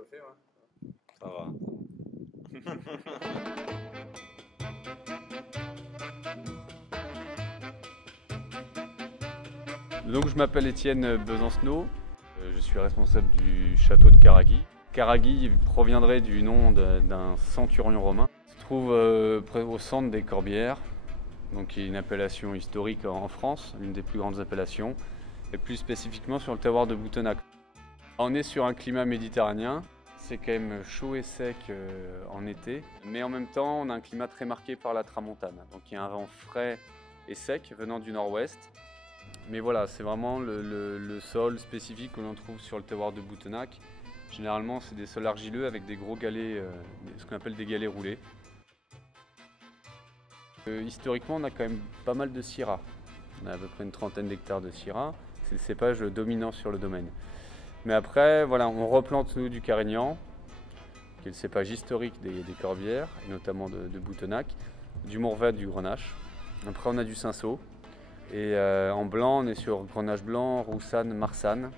réchauffer, ouais. Ça va. Donc je m'appelle Étienne Besancenot, je suis responsable du château de Caragui. Caragui proviendrait du nom d'un centurion romain. Il se trouve au centre des Corbières, donc qui est une appellation historique en France, l'une des plus grandes appellations, et plus spécifiquement sur le terroir de Boutenac. On est sur un climat méditerranéen, c'est quand même chaud et sec en été, mais en même temps on a un climat très marqué par la tramontane. Donc il y a un vent frais et sec venant du nord-ouest. Mais voilà, c'est vraiment le sol spécifique que l'on trouve sur le terroir de Boutenac. Généralement, c'est des sols argileux avec des gros galets, ce qu'on appelle des galets roulés. Historiquement, on a quand même pas mal de syrah. On a à peu près une trentaine d'hectares de syrah. C'est le cépage dominant sur le domaine. Mais après, voilà, on replante nous du carignan, qui est le cépage historique des Corbières, et notamment de Boutenac, du Mourvèdre, du Grenache. Après, on a du cinsault. Et en blanc, on est sur Grenache blanc, Roussanne, Marsanne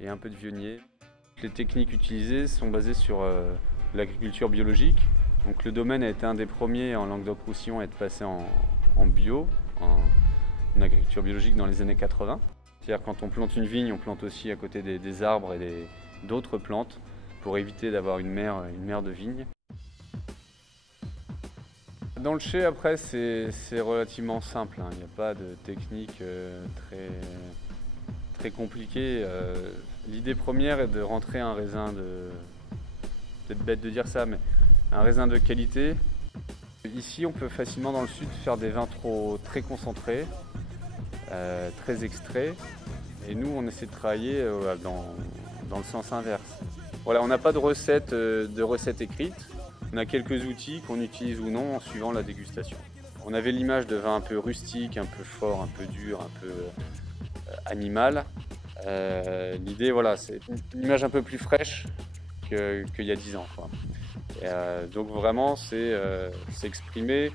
et un peu de Vionnier. Les techniques utilisées sont basées sur l'agriculture biologique. Donc le domaine a été un des premiers en Languedoc-Roussillon à être passé en bio, en agriculture biologique dans les années 80. C'est-à-dire quand on plante une vigne, on plante aussi à côté des arbres et d'autres plantes pour éviter d'avoir une mer de vigne. Dans le chai, après, c'est relativement simple, hein. Il n'y a pas de technique très compliquée. L'idée première est de rentrer un raisin peut-être bête de dire ça, mais un raisin de qualité. Ici, on peut facilement dans le sud faire des vins très concentrés, très extraits. Et nous, on essaie de travailler dans le sens inverse. Voilà, on n'a pas de recette écrite. On a quelques outils qu'on utilise ou non en suivant la dégustation. On avait l'image de vin un peu rustique, un peu fort, un peu dur, un peu animal. L'idée, voilà, c'est une image un peu plus fraîche qu'il y a 10 ans, quoi. Donc vraiment, c'est exprimer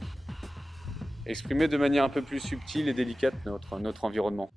de manière un peu plus subtile et délicate notre environnement.